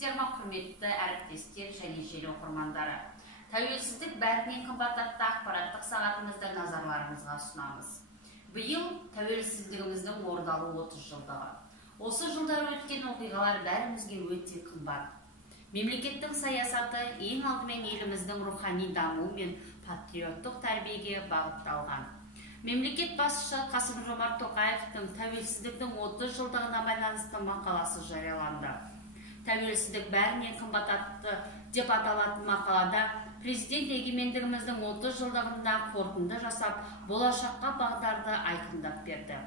Армысыздар ма, құрметті әріптестер және желі оқырмандары. Тәуелсіздік бәрінен қымбат атты ақпараттық сағатымызды назарларыңызға ұсынамыз. Биыл тәуелсіздігіміздің орналы 30 жылдығы. Осы жылдары өткен оқиғалар бәрімізге өте қымбат. Мемлекеттің саясаты ең алдымен еліміздің рухани дамуы мен патриоттық тәрбиеге бағытталған. Мемлекет басшысы Қасым-Жомарт Тоқаевтың тәуелсіздіктің 30 жылдығына байланысты мақаласы жарияланды. Тәуелсіздік бәрінен қымбат атты деп аталатын мақалада президент егемендігіміздің 30 жылдығында қорытынды жасап, болашаққа бағдарды айқындап берді.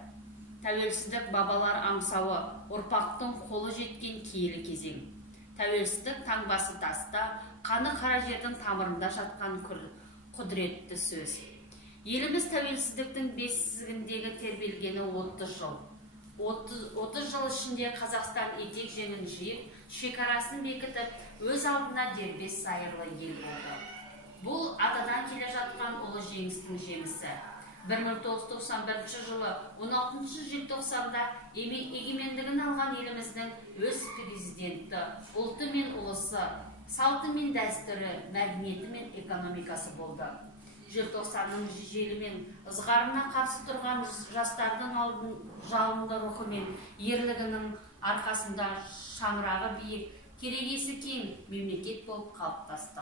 Тәуелсіздік бабалар аңсауы, ұрпақтың қолы жеткен киелі кезең. Тәуелсіздік таңбасы таста, қаны қара жердің тамырында жатқан құдіретті сөз. Еліміз тәуелсіздіктің бесігіндегі тербелгені 30 жыл. 30 жыл ішінде Қазақстан етек жеңін жиып, шекарасын бекітіп, өз алдына дербес сайырлы ел болды. Бұл атадан келе жатқан ұлы жеңістің жемісі. 1991 жылы 16 желтоқсанда егемендігін алған еліміздің өз президенті, ұлты мен ұлысы, салты мен дәстүрі, мәдениеті мен экономикасы болды. Желтоқсанның желі мен ызғарына қарсы тұрған жастардың жалынды рухы мен ерлігінің арқасында шаңырағы биік, керегесі кең мемлекет болып қалыптасты.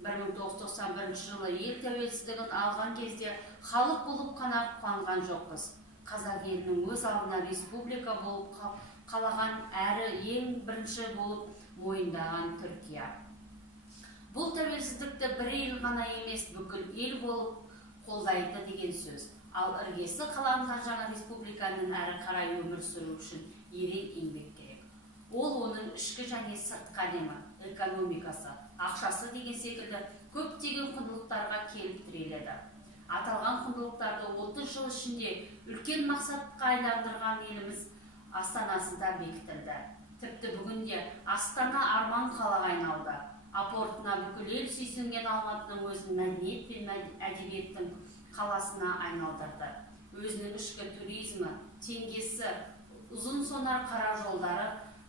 1991 жылы ел тәуелсіздігін алған кезде халық болып қана қуанған жоқпыз. Қазақ елінің өз алдына республика болып қалаған әрі ең бірінші болып мойындаған Түркия. Бұл тәуелсіздікті бір ел ғана емес, бүкіл ел болып қолдайды деген сөз. Ал іргесі қаланған жаңа республиканың әрі қарай өмір сүру үшін ерен еңбек керек. Ол оның ішкі және сыртқы әлемі, экономикасы, ақшасы деген секілді көптеген құндылықтарға келіп тіреледі. Аталған құндылықтарды 30 жыл ішінде үлкен мақсатқа айналдырған еліміз астанасында бекітілді. Тіпті бүгінде Астана арман қалаға айналды. Апортына бүкіл ел сүйсінген Алматының өзін мәдениет пен әдебиеттің қаласына айналдырды. Өзінің ішкі туризмі, теңгесі, ұзын сонар қара жолдары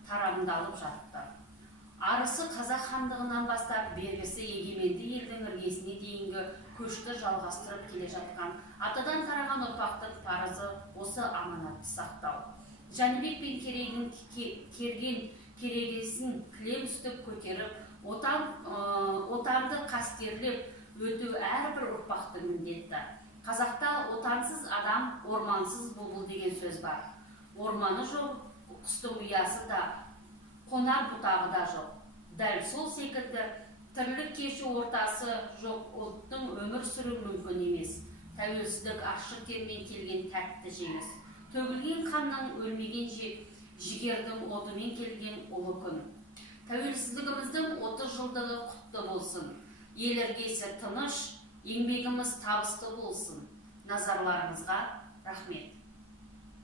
тарамдалып жатты. Арысы Қазақ хандығынан бастап бергісі егеменді елдің іргесіне дейінгі көшті жалғастырып келе жатқан атадан тараған ұрпақтың парызы осы аманатты сақтау. Жәнібек пен Керейдің керген керегесін кілем үстіп көтеріп, отанды қастерлеп өту әрбір ұрпақтың міндеті. Қазақта отансыз адам ормансыз бұлбұл деген сөз бар. Орманы жоқ, құстың ұясы да, қонар бұтағы да жоқ. Дәл сол секілді тірлік кешу ортасы жоқ ұлттың өмір сүру мүмкін емес. Тәуелсіздік ашық термен келген тәтті жеңіс. Төгілген қаннан өлмеген жігердің отымен келген ұлы күн. Тәуелсіздігіміздің 30 жылдығы құтты болсын. Ел іргесі тыныш, еңбегіміз табысты болсын. Назарларыңызға рахмет.